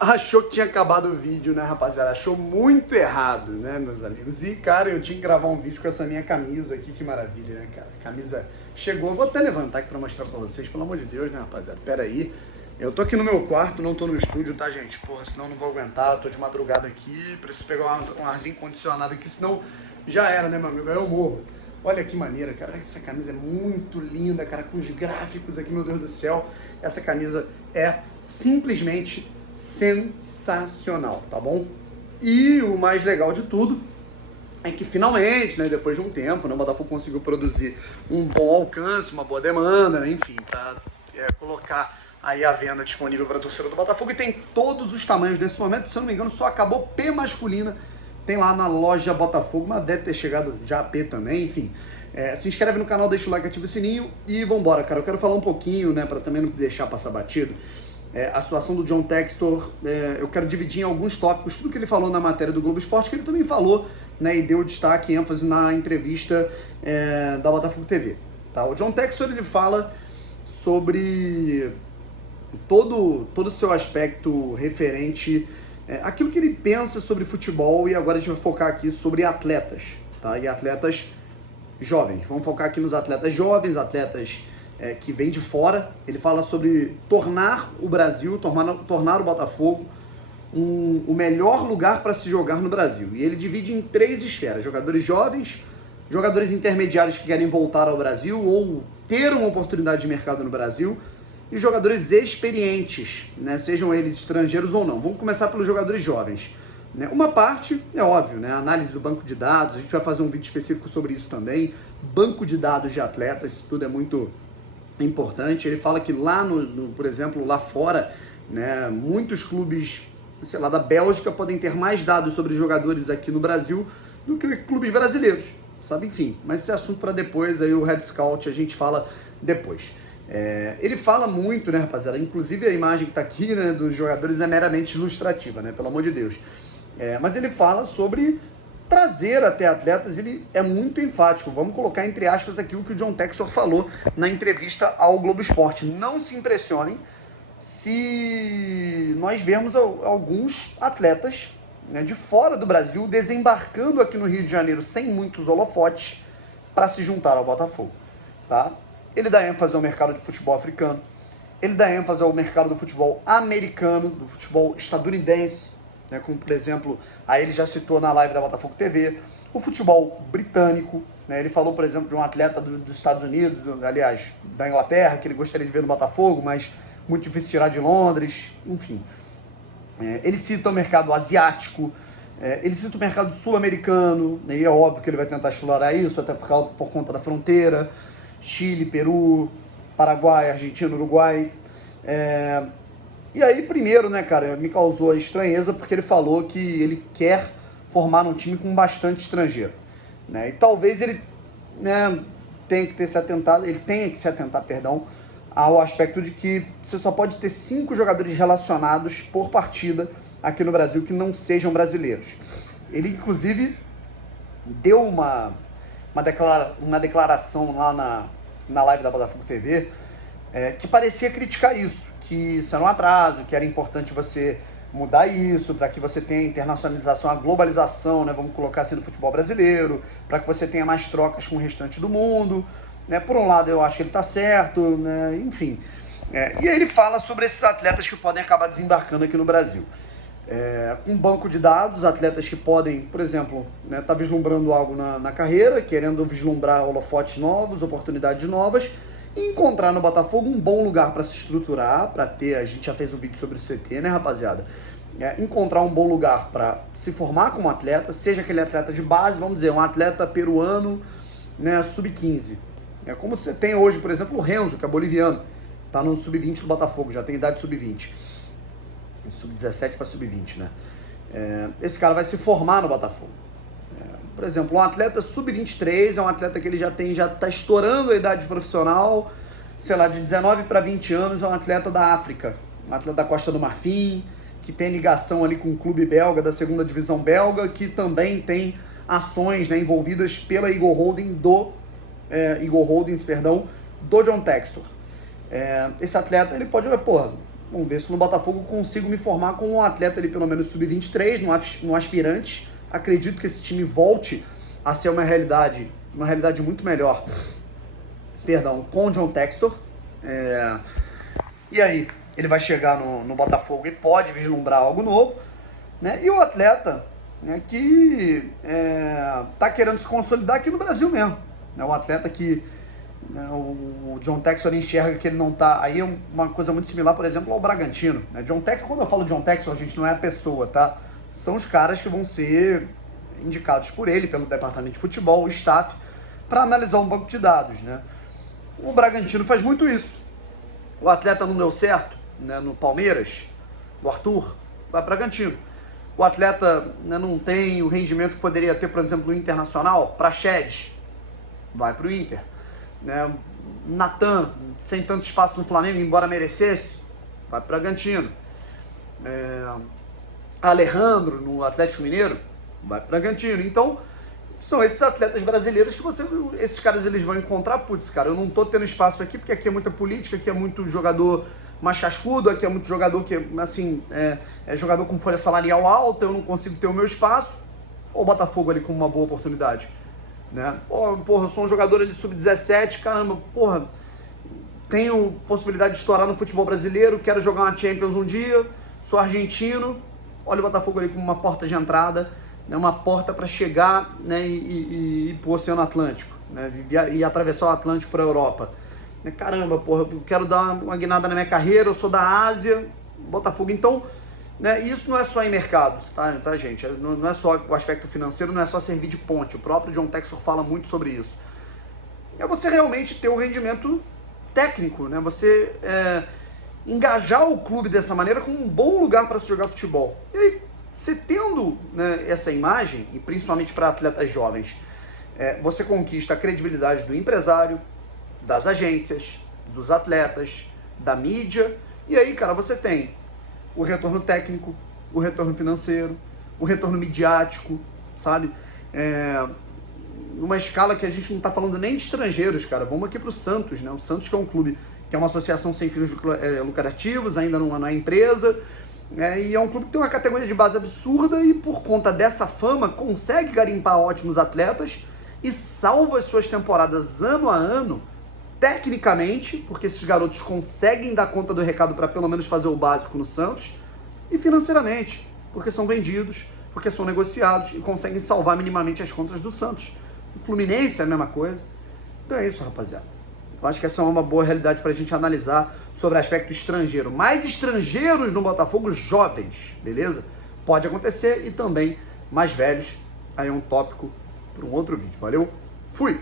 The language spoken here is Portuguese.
Achou que tinha acabado o vídeo, né, rapaziada? Achou muito errado, né, meus amigos? E, cara, eu tinha que gravar um vídeo com essa minha camisa aqui, que maravilha, né, cara? A camisa chegou, vou até levantar aqui pra mostrar pra vocês, pelo amor de Deus, né, rapaziada? Pera aí. Eu tô aqui no meu quarto, não tô no estúdio, tá, gente? Porra, senão eu não vou aguentar, eu tô de madrugada aqui, preciso pegar um arzinho condicionado aqui, senão já era, né, meu amigo? Aí eu morro. Olha que maneira, cara, essa camisa é muito linda, cara, com os gráficos aqui, meu Deus do céu. Essa camisa é simplesmente sensacional, tá bom? E o mais legal de tudo é que finalmente, né, depois de um tempo, né, o Botafogo conseguiu produzir um bom alcance, uma boa demanda, né, enfim, para colocar aí a venda disponível para a torcida do Botafogo, e tem todos os tamanhos nesse momento. Se eu não me engano, só acabou P masculina, tem lá na loja Botafogo, mas deve ter chegado já a P também, enfim. Se inscreve no canal, deixa o like, ativa o sininho e vambora, cara. Eu quero falar um pouquinho, né, para também não deixar passar batido, a situação do John Textor. Eu quero dividir em alguns tópicos tudo que ele falou na matéria do Globo Esporte, que ele também falou, né, e deu destaque e ênfase na entrevista da Botafogo TV. Tá? O John Textor, ele fala sobre todo o seu aspecto referente aquilo que ele pensa sobre futebol, e agora a gente vai focar aqui sobre atletas, tá? E atletas jovens. Vamos focar aqui nos atletas jovens, atletas que vêm de fora. Ele fala sobre tornar o Brasil, tornar o Botafogo o melhor lugar para se jogar no Brasil. E ele divide em 3 esferas: jogadores jovens, jogadores intermediários que querem voltar ao Brasil ou ter uma oportunidade de mercado no Brasil, e jogadores experientes, né, sejam eles estrangeiros ou não. Vamos começar pelos jogadores jovens. Uma parte, é óbvio, né, a análise do banco de dados, a gente vai fazer um vídeo específico sobre isso também, banco de dados de atletas, isso tudo é muito importante. Ele fala que lá, por exemplo, lá fora, né, muitos clubes, sei lá, da Bélgica podem ter mais dados sobre jogadores aqui no Brasil do que clubes brasileiros, sabe? Enfim, mas esse assunto para depois, aí o Red Scout a gente fala depois. Ele fala muito, né, rapaziada, inclusive a imagem que tá aqui, né, dos jogadores é meramente ilustrativa, né, pelo amor de Deus. Mas ele fala sobre trazer até atletas, ele é muito enfático. Vamos colocar entre aspas aqui o que o John Textor falou na entrevista ao Globo Esporte. Não se impressionem se nós vermos alguns atletas, né, de fora do Brasil desembarcando aqui no Rio de Janeiro sem muitos holofotes para se juntar ao Botafogo, tá? Ele dá ênfase ao mercado de futebol africano, ele dá ênfase ao mercado do futebol americano, do futebol estadunidense, né, como, por exemplo, aí ele já citou na live da Botafogo TV, o futebol britânico, né, ele falou, por exemplo, de um atleta dos Estados Unidos, aliás, da Inglaterra, que ele gostaria de ver no Botafogo, mas muito difícil tirar de Londres, enfim. Ele cita o mercado asiático, ele cita o mercado sul-americano, né, e é óbvio que ele vai tentar explorar isso, até por conta da fronteira, Chile, Peru, Paraguai, Argentina, Uruguai. E aí, primeiro, né, cara, me causou a estranheza porque ele falou que ele quer formar um time com bastante estrangeiro, né? E talvez ele, né, tenha que se atentar, perdão, ao aspecto de que você só pode ter 5 jogadores relacionados por partida aqui no Brasil que não sejam brasileiros. Ele, inclusive, deu uma declaração lá na live da Botafogo TV que parecia criticar isso, que isso era um atraso, que era importante você mudar isso, para que você tenha a internacionalização, a globalização, né, vamos colocar assim, do futebol brasileiro, para que você tenha mais trocas com o restante do mundo, né? Por um lado eu acho que ele está certo, né? Enfim. E aí ele fala sobre esses atletas que podem acabar desembarcando aqui no Brasil. Um banco de dados, atletas que podem, por exemplo, né, tá vislumbrando algo na carreira, querendo vislumbrar holofotes novos, oportunidades novas, e encontrar no Botafogo um bom lugar para se estruturar, para ter, a gente já fez um vídeo sobre o CT, né, rapaziada? Encontrar um bom lugar para se formar como atleta, seja aquele atleta de base, vamos dizer, um atleta peruano, né, sub-15. Como você tem hoje, por exemplo, o Renzo, que é boliviano, tá no sub-20 do Botafogo, já tem idade sub-20. Sub-17 para sub-20, né? Esse cara vai se formar no Botafogo. Por exemplo, um atleta sub-23 é um atleta que ele já está estourando a idade profissional, sei lá, de 19 para 20 anos, é um atleta da África, um atleta da Costa do Marfim, que tem ligação ali com um clube belga, da segunda divisão belga, que também tem ações, né, envolvidas pela Eagle Holdings, do John Textor. Esse atleta, ele pode olhar, porra, Vamos ver se no Botafogo consigo me formar como um atleta ali, pelo menos sub-23, no aspirante. Acredito que esse time volte a ser uma realidade muito melhor, perdão, com o John Textor. E aí, ele vai chegar no Botafogo e pode vislumbrar algo novo, né? E o atleta, né, que tá querendo se consolidar aqui no Brasil mesmo, né? O atleta que, né, o John Textor enxerga que ele não tá... Aí é uma coisa muito similar, por exemplo, ao Bragantino, né? John Textor, quando eu falo John Textor, a gente não é a pessoa, tá? São os caras que vão ser indicados por ele, pelo departamento de futebol, o staff, para analisar um banco de dados, né? O Bragantino faz muito isso. O atleta não deu certo, né, no Palmeiras, o Arthur, vai para o Bragantino. O atleta, né, não tem o rendimento que poderia ter, por exemplo, no Internacional, para Shed, vai para o Inter. Né? Natan, sem tanto espaço no Flamengo, embora merecesse, vai para o Bragantino. Alejandro, no Atlético Mineiro, vai para o Bragantino. Então, são esses atletas brasileiros que esses caras eles vão encontrar, putz, cara, eu não tô tendo espaço aqui porque aqui é muita política, aqui é muito jogador mais cascudo, aqui é muito jogador que, assim, é jogador com folha salarial alta, eu não consigo ter o meu espaço. Ou o Botafogo ali com uma boa oportunidade, né? Porra, eu sou um jogador ali sub-17, caramba, porra, tenho possibilidade de estourar no futebol brasileiro, quero jogar uma Champions um dia, sou argentino, olha o Botafogo ali como uma porta de entrada, né, uma porta para chegar, né, e ir para o Oceano Atlântico, né, e atravessar o Atlântico para a Europa. Caramba, porra, eu quero dar uma guinada na minha carreira, eu sou da Ásia, Botafogo. Então, né, isso não é só em mercados, tá, gente? Não é só o aspecto financeiro, não é só servir de ponte. O próprio John Textor fala muito sobre isso. É você realmente ter um rendimento técnico, né? Você engajar o clube dessa maneira como um bom lugar para se jogar futebol. E aí, você tendo, né, essa imagem, e principalmente para atletas jovens, você conquista a credibilidade do empresário, das agências, dos atletas, da mídia, e aí, cara, você tem o retorno técnico, o retorno financeiro, o retorno midiático, sabe? Numa escala que a gente não está falando nem de estrangeiros, cara. Vamos aqui para o Santos, né? O Santos, que é um clube, que é uma associação sem fins lucrativos, ainda não é empresa, e é um clube que tem uma categoria de base absurda e, por conta dessa fama, consegue garimpar ótimos atletas e salva as suas temporadas ano a ano, tecnicamente, porque esses garotos conseguem dar conta do recado para pelo menos fazer o básico no Santos, e financeiramente, porque são vendidos, porque são negociados e conseguem salvar minimamente as contas do Santos. O Fluminense é a mesma coisa. Então é isso, rapaziada. Eu acho que essa é uma boa realidade para a gente analisar sobre o aspecto estrangeiro. Mais estrangeiros no Botafogo, jovens, beleza? Pode acontecer, e também mais velhos. Aí é um tópico para um outro vídeo. Valeu? Fui!